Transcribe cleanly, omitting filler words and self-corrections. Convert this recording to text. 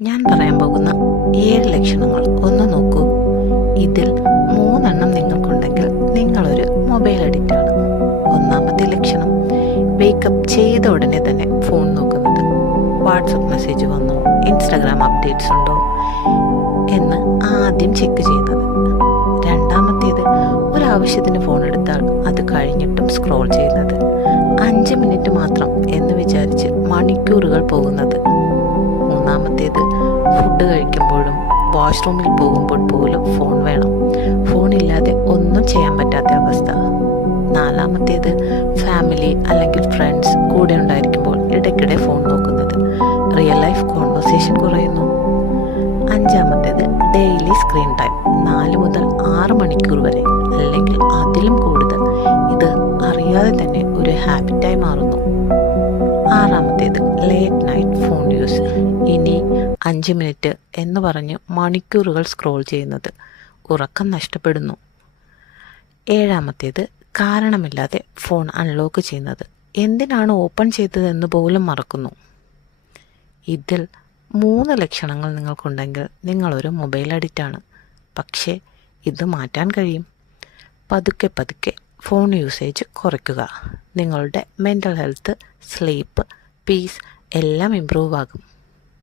ഞാൻ പറയാൻ പോകുന്ന 7 ലക്ഷണങ്ങൾ ഒന്ന് നോക്കൂ. ഇതിൽ 3 നിങ്ങൾക്കുണ്ടെങ്കിൽ നിങ്ങളൊരു മൊബൈൽ അഡിക്റ്റാണ്. ഒന്നാമത്തെ ലക്ഷണം, വേക്കപ്പ് ചെയ്ത ഉടനെ തന്നെ ഫോൺ നോക്കുന്നത്. വാട്സപ്പ് മെസ്സേജ് വന്നോ, ഇൻസ്റ്റാഗ്രാം അപ്ഡേറ്റ്സ് ഉണ്ടോ എന്ന് ആദ്യം ചെക്ക് ചെയ്യുന്നത്. രണ്ടാമത്തേത്, ഒരാവശ്യത്തിന് ഫോൺ എടുത്താൽ അത് കഴിഞ്ഞിട്ടും സ്ക്രോൾ ചെയ്യുന്നത്. 5 മിനിറ്റ് മാത്രം എന്ന് വിചാരിച്ച് മണിക്കൂറുകൾ പോകുന്നത്. മൂന്നാമത്തേത്, ഫുഡ് കഴിക്കുമ്പോഴും വാഷ്റൂമിൽ പോകുമ്പോൾ പോലും ഫോൺ വേണം. ഫോണില്ലാതെ ഒന്നും ചെയ്യാൻ പറ്റാത്ത അവസ്ഥ. നാലാമത്തേത്, ഫാമിലി അല്ലെങ്കിൽ ഫ്രണ്ട്സ് കൂടെ ഉണ്ടായിരിക്കുമ്പോൾ ഇടയ്ക്കിടെ ഫോൺ നോക്കുന്നത്. റിയൽ ലൈഫ് കോൺവെർസേഷൻ കുറയുന്നു. അഞ്ചാമത്തേത്, ഡെയിലി സ്ക്രീൻ ടൈം 4 മുതൽ 6 മണിക്കൂർ വരെ അല്ലെങ്കിൽ അതിലും കൂടുതൽ. ഇത് അറിയാതെ തന്നെ ഒരു ഹാബിറ്റായി മാറുന്നു. ആറാമത്തേത്, ലേറ്റ് നൈറ്റ് ഫോൺ യൂസ്. ഇനി 5 മിനിറ്റ് എന്ന് പറഞ്ഞ് മണിക്കൂറുകൾ സ്ക്രോൾ ചെയ്യുന്നത്. ഉറക്കം നഷ്ടപ്പെടുന്നു. ഏഴാമത്തേത്, കാരണമില്ലാതെ ഫോൺ അൺലോക്ക് ചെയ്യുന്നത്. എന്തിനാണ് ഓപ്പൺ ചെയ്തതെന്ന് പോലും മറക്കുന്നു. ഇതിൽ 3 ലക്ഷണങ്ങൾ നിങ്ങൾക്കുണ്ടെങ്കിൽ നിങ്ങളൊരു മൊബൈൽ അഡിക്റ്റാണ്. പക്ഷേ ഇത് മാറ്റാൻ കഴിയും. പതുക്കെ പതുക്കെ ഫോൺ യൂസേജ് കുറയ്ക്കുക. നിങ്ങളുടെ മെൻ്റൽ ഹെൽത്ത്, സ്ലീപ്പ്, പീസ് എല്ലാം ഇമ്പ്രൂവ് ആകും.